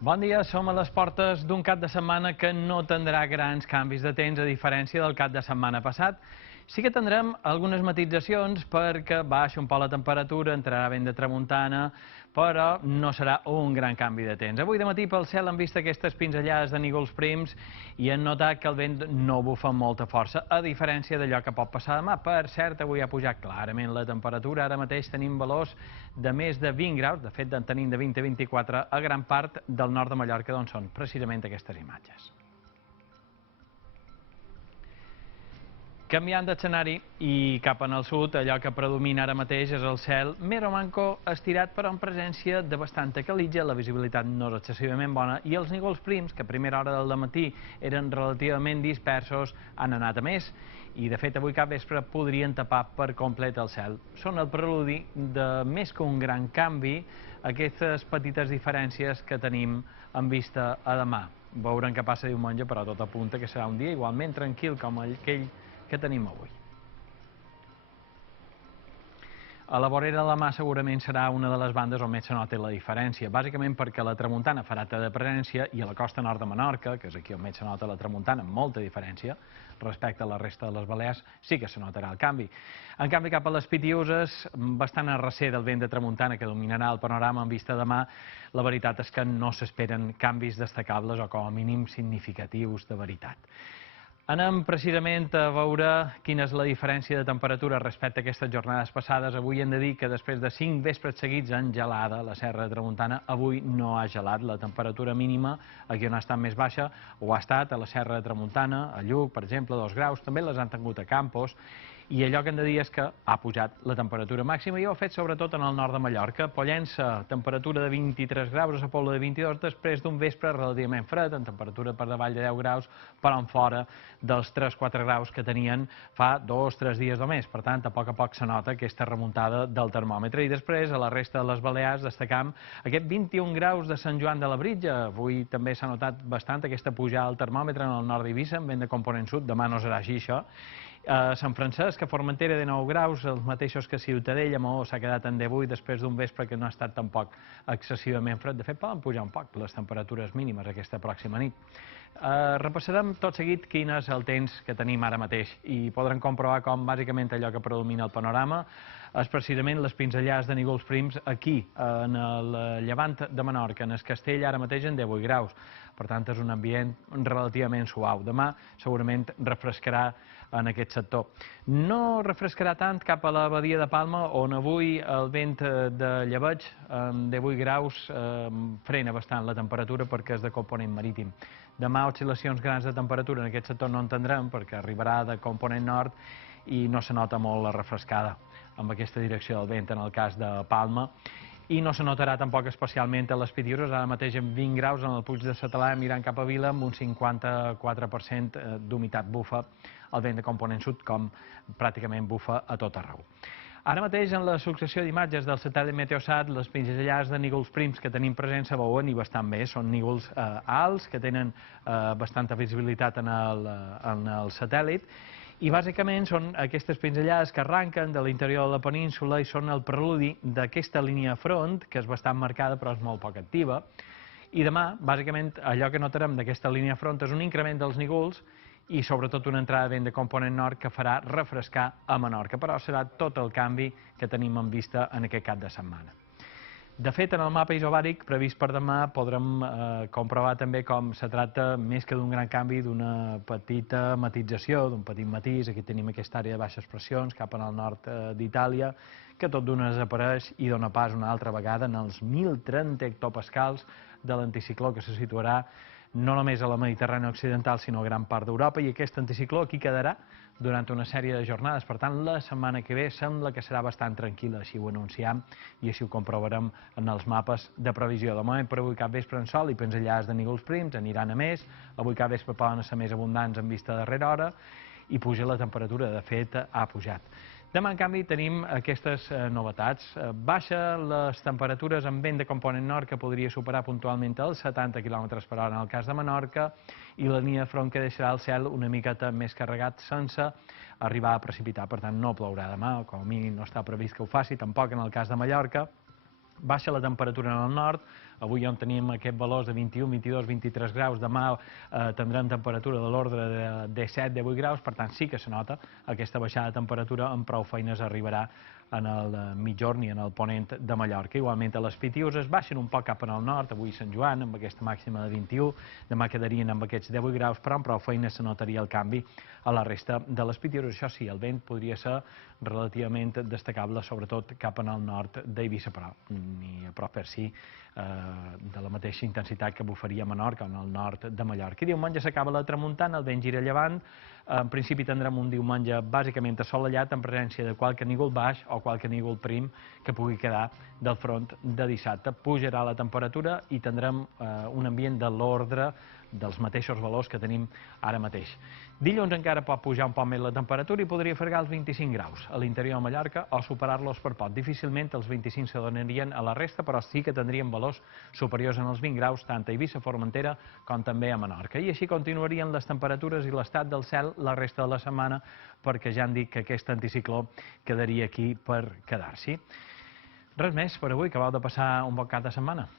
Bon dia, som a les portes d'un cap de setmana que no tindrà grans canvis de temps a diferència del cap de setmana passat. Sí que tindrem algunes matitzacions perquè baixa un poc la temperatura, entrarà vent de tramuntana, però no serà un gran canvi de temps. Avui de matí pel cel hem vist aquestes pinzellades de núvols prims i hem notat que el vent no bufa amb molta força, a diferència d'allò que pot passar demà. Per cert, avui ha pujat clarament la temperatura, ara mateix tenim valors de més de 20 graus, de fet en tenim de 20 a 24 a gran part del nord de Mallorca, d'on són precisament aquestes imatges. Canviant d'escenari i cap en el sud, allò que predomina ara mateix és el cel més o manco estirat, però en presència de bastanta calitja, la visibilitat no és excessivament bona i els núvols prims, que a primera hora del matí eren relativament dispersos, han anat a més i de fet avui cap vespre podrien tapar per complet el cel. Són el preludi de més que un gran canvi, aquestes petites diferències que tenim en vista a demà. Veurem què passa diumenge, però tot apunta que serà un dia igualment tranquil com aquell que tenim avui. A la vorera de la mà segurament serà una de les bandes on més se nota la diferència, bàsicament perquè la tramuntana farà de presència i a la costa nord de Menorca, que és aquí on més se nota la tramuntana, amb molta diferència respecte a la resta de les Balears, sí que se notarà el canvi. En canvi, cap a les Pitiüses, bastant a recer del vent de tramuntana que dominarà el panorama en vista de demà, la veritat és que no s'esperen canvis destacables o com a mínim significatius de veritat. Anem precisament a veure quina és la diferència de temperatura respecte a aquestes jornades passades. Avui hem de dir que després de 5 vespres seguits en gelada, la Serra de Tramuntana avui no ha gelat. La temperatura mínima, aquí on ha estat més baixa, ho ha estat a la Serra de Tramuntana, a Lluc, per exemple, 2 graus, també les han tingut a Campos, i allò que hem de dir és que ha pujat la temperatura màxima i ho ha fet sobretot en el nord de Mallorca. Pollença, temperatura de 23 graus, a Sa Pobla de 22, després d'un vespre relativament fred, en temperatura per davall de 10 graus, però en fora dels 3-4 graus que tenien fa 2-3 dies només. Per tant, a poc se nota aquesta remuntada del termòmetre. I després, a la resta de les Balears, destacam aquest 21 graus de Sant Joan de Labritja. Avui també s'ha notat bastant aquesta pujada al termòmetre en el nord d'Eivissa, amb vent de component sud. Demà no serà així, això. A Sant Francesc, a Formentera, de 9 graus, els mateixos que Ciutadella. Maó s'ha quedat en 18 després d'un vespre que no ha estat tampoc excessivament fred. De fet, poden pujar un poc les temperatures mínimes aquesta pròxima nit. Repassarem tot seguit quin és el temps que tenim ara mateix i podrem comprovar com bàsicament allò que predomina el panorama és precisament les pinzellades de núvols prims aquí, en el llevant de Menorca, en el Castell, ara mateix en 18 graus. Per tant, és un ambient relativament suau. Demà segurament refrescarà en aquest sector. No refrescarà tant cap a la badia de Palma, on avui el vent de llebeig amb 18 graus frena bastant la temperatura perquè és de component marítim. Demà oscil·lacions grans de temperatura en aquest sector no en tindrem perquè arribarà de component nord i no se nota molt la refrescada amb aquesta direcció del vent en el cas de Palma. I no se notarà tampoc especialment a les Pitiüses, ara mateix amb 20 graus en el Puig de Català mirant cap a Vila amb un 54% d'humitat bufa el vent de component sud, com pràcticament bufa a tot arreu. Ara mateix, en la successió d'imatges del satèl·lit Meteosat, les pinzellades de núvols prims que tenim presents se veuen i bastant bé. Són núvols alts que tenen bastanta visibilitat en el satèl·lit i bàsicament són aquestes pinzellades que arranquen de l'interior de la península i són el preludi d'aquesta línia front, que és bastant marcada però és molt poc activa. I demà, bàsicament, allò que notarem d'aquesta línia front és un increment dels núvols i sobretot una entrada de vent de component nord que farà refrescar a Menorca, però serà tot el canvi que tenim en vista en aquest cap de setmana. De fet, en el mapa isobàric previst per demà podrem comprovar també com se tracta més que d'un gran canvi, d'una petita matització, d'un petit matís. Aquí tenim aquesta àrea de baixes pressions cap al nord d'Itàlia, que tot d'una desapareix i dona pas una altra vegada en els 1.030 hectopascals de l'anticicló que se situarà no només a la Mediterrània occidental, sinó a gran part d'Europa, i aquest anticicló aquí quedarà durant una sèrie de jornades. Per tant, la setmana que ve sembla que serà bastant tranquil·la, així ho anunciam i així ho comprovarem en els mapes de previsió. De moment, per avui cap vespre en sol i pinzellades de núvols prims aniran a més. Avui cap vespre poden ser més abundants en vista de darrera hora i puja la temperatura, de fet, ha pujat. Demà, en canvi, tenim aquestes novetats. Baixa les temperatures amb vent de component nord que podria superar puntualment els 70 km per hora en el cas de Menorca i la línia de front que deixarà el cel una miqueta més carregat sense arribar a precipitar. Per tant, no plourà demà, com a mínim no està previst que ho faci, tampoc en el cas de Mallorca. Baixa la temperatura en el nord, Avui on tenim aquests valors de 21, 22, 23 graus, demà tindrem temperatura de l'ordre de 17, 18 graus, per tant sí que se nota aquesta baixada de temperatura, amb prou feines arribarà en el mitjorn i en el ponent de Mallorca. Igualment a les Pitiüses baixen un poc cap al nord, avui Sant Joan amb aquesta màxima de 21, demà quedarien amb aquests 18 graus, però amb prou feina se notaria el canvi a la resta de les Pitiüses. Això sí, el vent podria ser relativament destacable, sobretot cap al nord d'Eivissa, però ni a prop per si de la mateixa intensitat que bufaria a Menorca o en el nord de Mallorca. I diumenge s'acaba la tramuntana, el vent gira a llevant. En principi tindrem un diumenge bàsicament assolellat, en presència de qualque nígol baix o qualque nígol prim que pugui quedar del front de dissabte. Pujarà la temperatura i tindrem un ambient de l'ordre dels mateixos valors que tenim ara mateix. Dilluns encara pot pujar un poc més la temperatura i podria fregar els 25 graus a l'interior de Mallorca o superar-los per poc. Difícilment els 25 se donarien a la resta, però sí que tindrien valors superiors en els 20 graus, tant a Eivissa, Formentera, com també a Menorca. I així continuarien les temperatures i l'estat del cel la resta de la setmana, perquè ja han dit que aquest anticicló quedaria aquí per quedar-s'hi. Res més per avui, acabeu de passar un bon cap de setmana.